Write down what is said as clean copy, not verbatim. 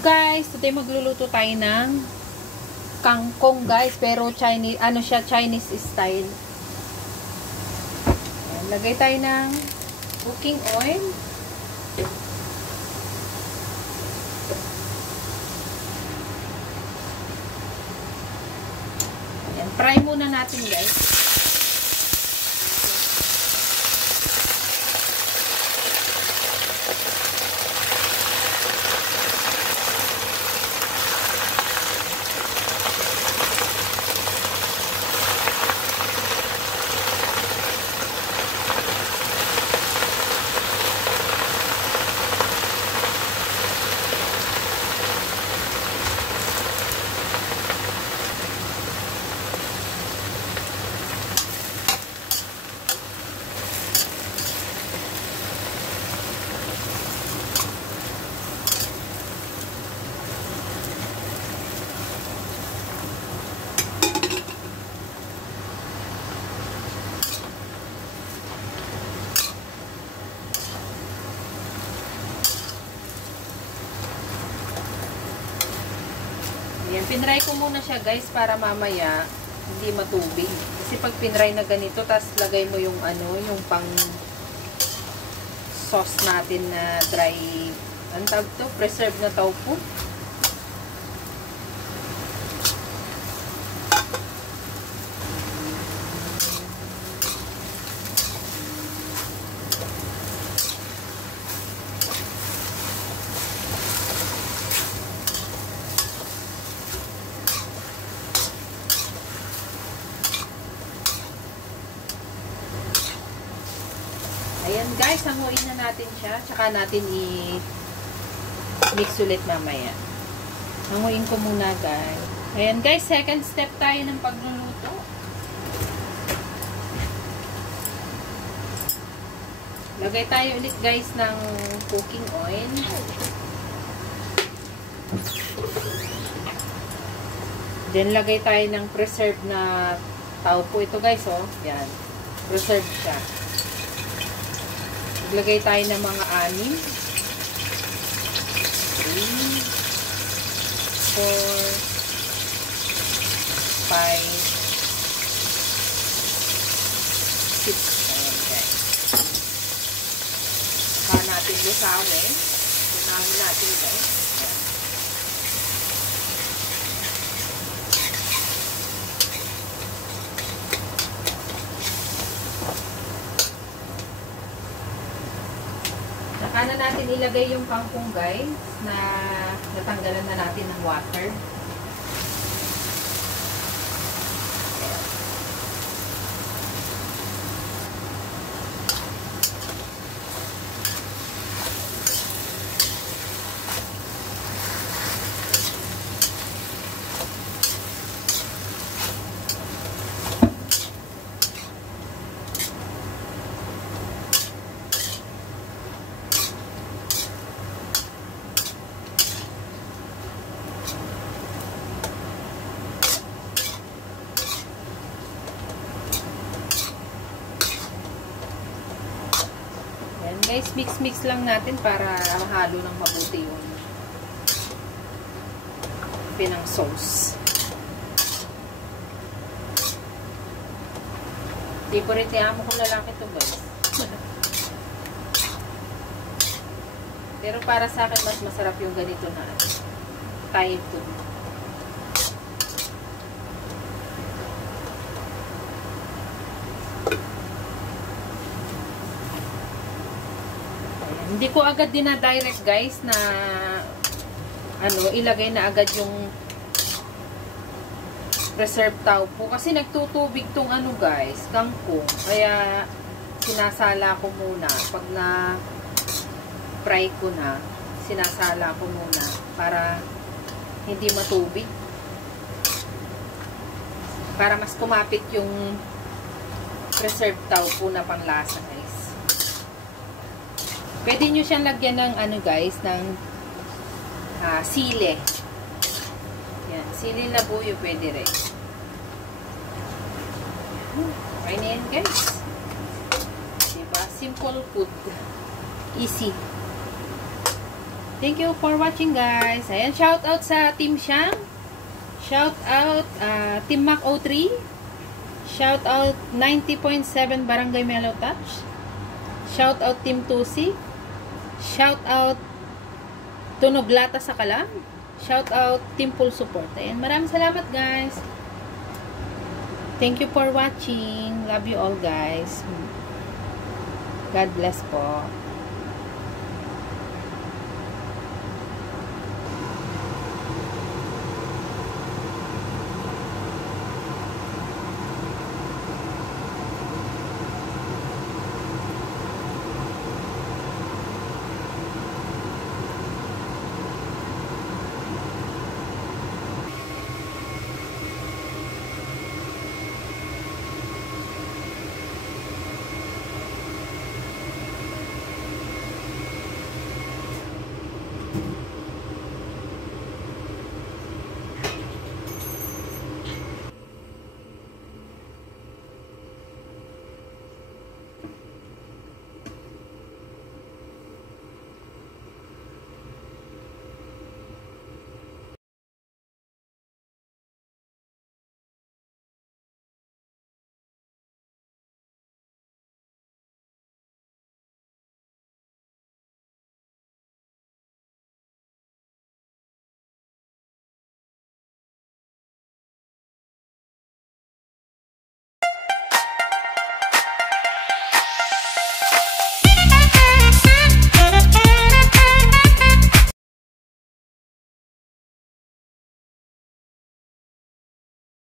guys, today magluluto tayo ng kangkong guys, pero Chinese, ano siya, Chinese style. Ayan, lagay tayo ng cooking oil. Ayan, fry muna natin guys. Ayan, pinry ko muna siya guys para mamaya hindi matubig. Kasi pag pinry na ganito, tas lagay mo yung ano, yung pang sauce natin na dry, ang tawag to, preserved na tofu. Ayan guys, hanguin na natin siya. Tsaka natin i-mix ulit mamaya. Hanguin ko muna guys. Ayan guys, second step tayo ng pagluluto. Lagay tayo ulit guys ng cooking oil. Then lagay tayo ng preserved na tofu. Ito guys, oh. Yan. Preserved siya. Maglagay tayo ng mga 6, 3, 4, 5, 6. Ayan guys. Saka natin lusawin. Lusawin natin guys. Ayan. Saka na natin ilagay yung kangkong guys na natanggalan na natin ng water. Guys, mix-mix lang natin para mahalo ng mabuti yung pinang sauce. Favorite ni amo kong lalaki ito guys. Pero para sa akin, mas masarap yung ganito na Thai food. Hindi ko agad dina-direct guys na ano, ilagay na agad yung preserved tofu kasi nagtutubig tong ano guys, kangkong. Kaya sinasala ko muna pag na fry ko na, sinasala ko muna para hindi matubig. Para mas kumapit yung preserved tofu na panglasa guys. Pwede nyo siyang lagyan ng ano guys, ng sili. Yan, sili na buyo pwede rin. Okay na yan guys. Diba? Simple food. Easy. Thank you for watching, guys. Ayan, shout out sa Team Shang. Shout out Team Mac 03. Shout out 90.7 Barangay Mellow Touch. Shout out Team Tusi. Shout out Tunog Lata sa Kalam. Shout out Team Full Support. Ayan, maraming salamat, guys. Thank you for watching. Love you all, guys. God bless po.